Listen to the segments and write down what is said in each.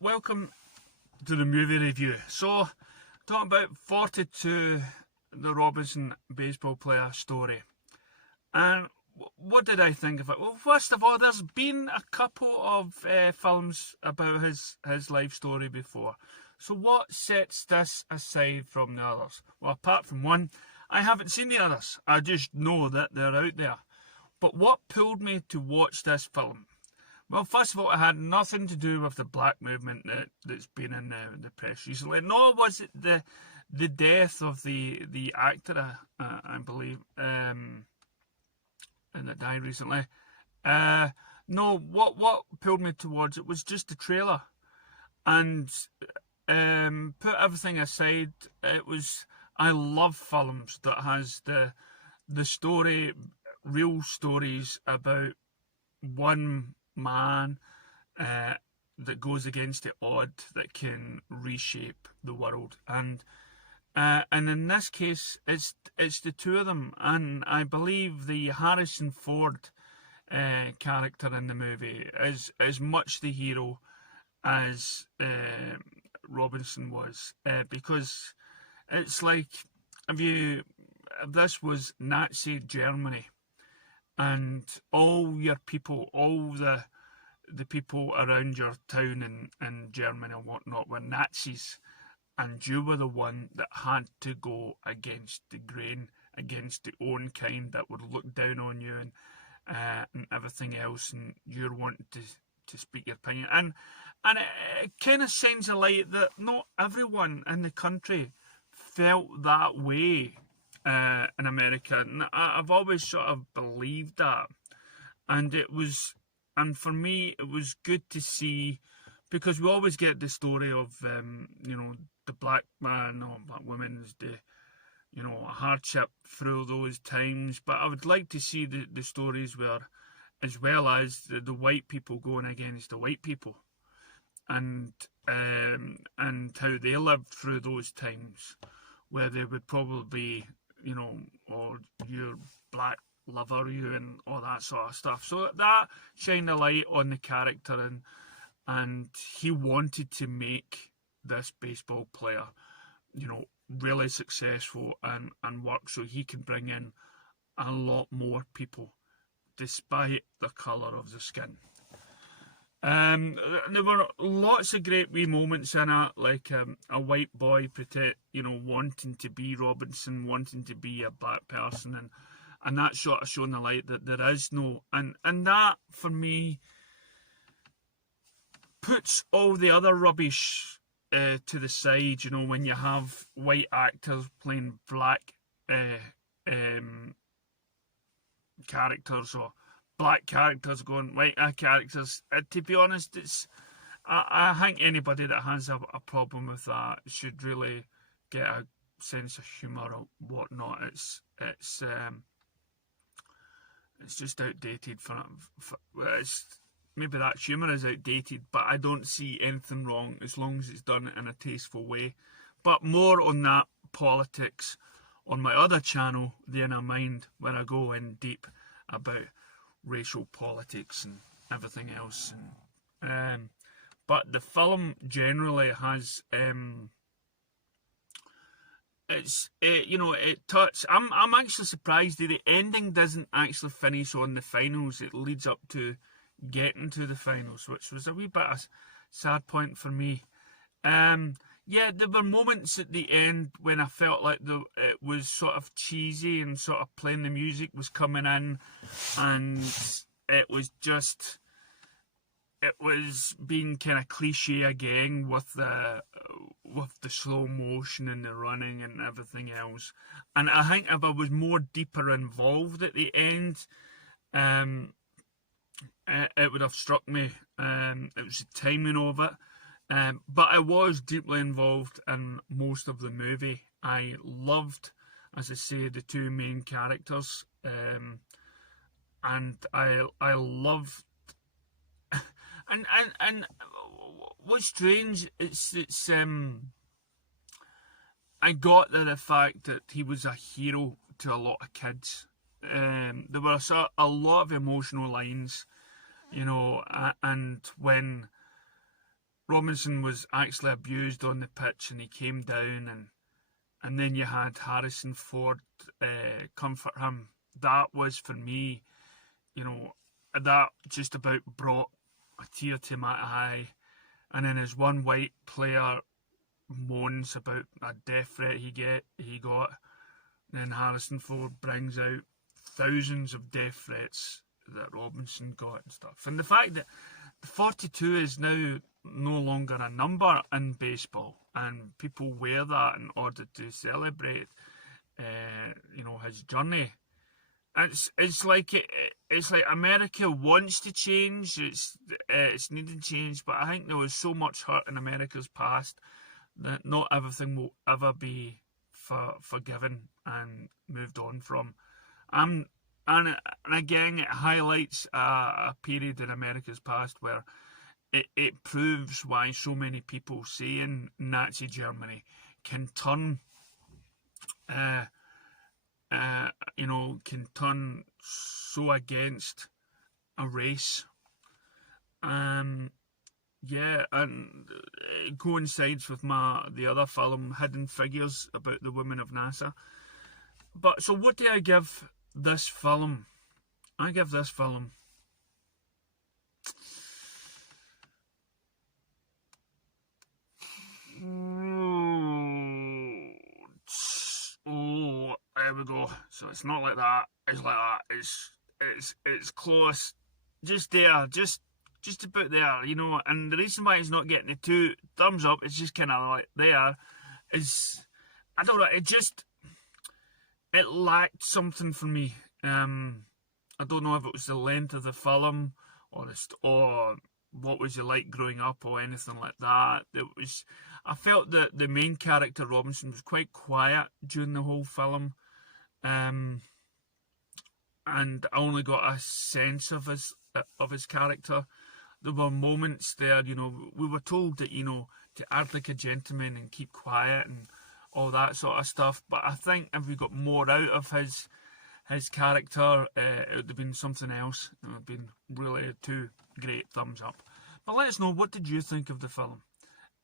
Welcome to the movie review. So, talking about 42, the Robinson baseball player story. And what did I think of it? Well, first of all, there's been a couple of films about his life story before. So what sets this aside from the others? Well, apart from one, I haven't seen the others. I just know that they're out there. But what pulled me to watch this film? Well, first of all, it had nothing to do with the black movement that's been in the press recently. Nor was it the death of the actor, I believe, and that died recently. No, what pulled me towards it was just the trailer. And put everything aside, it was. I love films that has the story, real stories about one man that goes against the odd, that can reshape the world, and in this case it's the two of them. And I believe the Harrison Ford character in the movie is as much the hero as Robinson was, because it's like if this was Nazi Germany, and all your people, all the people around your town in Germany and whatnot were Nazis, and you were the one that had to go against the grain, against the own kind that would look down on you and everything else, and you're wanting to speak your opinion. And it kind of shines a light that not everyone in the country felt that way in America, and I've always sort of believed that. And for me, it was good to see, because we always get the story of the black man or black woman's a hardship through those times. But I would like to see the stories where, as well as the white people going against the white people, and how they lived through those times, where they would probably or you're black lover, you, and all that sort of stuff. So that shined a light on the character, and he wanted to make this baseball player, really successful and work so he can bring in a lot more people, despite the colour of the skin. There were lots of great wee moments in it, like a white boy wanting to be Robinson, wanting to be a black person, and that sort of showing the light that there is no, and that for me puts all the other rubbish to the side. When you have white actors playing black characters, or black characters going white characters. To be honest, I think anybody that has a problem with that should really get a sense of humour or whatnot. It's just outdated maybe that humour is outdated, but I don't see anything wrong as long as it's done in a tasteful way. But more on that politics on my other channel, The Inner Mind, where I go in deep about racial politics and everything else. But the film generally has it touched. I'm actually surprised that the ending doesn't actually finish on the finals. It leads up to getting to the finals, which was a wee bit of a sad point for me. Yeah, there were moments at the end when I felt like it was sort of cheesy, and sort of playing the music was coming in, and it was being kind of cliche again with the slow motion and the running and everything else. And I think if I was more deeper involved at the end, it would have struck me. It was the timing of it. But I was deeply involved in most of the movie. I loved, as I say, the two main characters, and I loved. And what's strange, it's I got the fact that he was a hero to a lot of kids. There were a lot of emotional lines, and when Robinson was actually abused on the pitch and he came down, and then you had Harrison Ford comfort him. That was, for me, that just about brought a tear to my eye. And then as one white player moans about a death threat he got, then Harrison Ford brings out thousands of death threats that Robinson got and stuff. And the fact that 42 is now no longer a number in baseball, and people wear that in order to celebrate, his journey. It's like America wants to change. It's needing change, but I think there was so much hurt in America's past that not everything will ever be forgiven and moved on from. And again, it highlights a period in America's past where it proves why so many people saying Nazi Germany can turn, can turn so against a race. Yeah, and it coincides with the other film, Hidden Figures, about the women of NASA. But so what do I give this film? I give this film there we go. So it's not like that. It's like that. It's close. Just there. Just about there. And the reason why it's not getting the 2 thumbs up, it's just kind of like there, is, I don't know. It lacked something for me. I don't know if it was the length of the film or what was it like growing up or anything like that. I felt that the main character, Robinson, was quite quiet during the whole film. And I only got a sense of his character. There were moments there, we were told that, to act like a gentleman and keep quiet and all that sort of stuff. But I think if we got more out of his character, it would have been something else. It would have been really 2 great thumbs up. But let us know, what did you think of the film?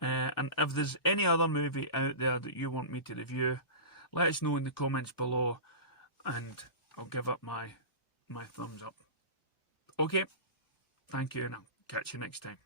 And if there's any other movie out there that you want me to review, let us know in the comments below, and I'll give up my thumbs up. Okay, thank you, and I'll catch you next time.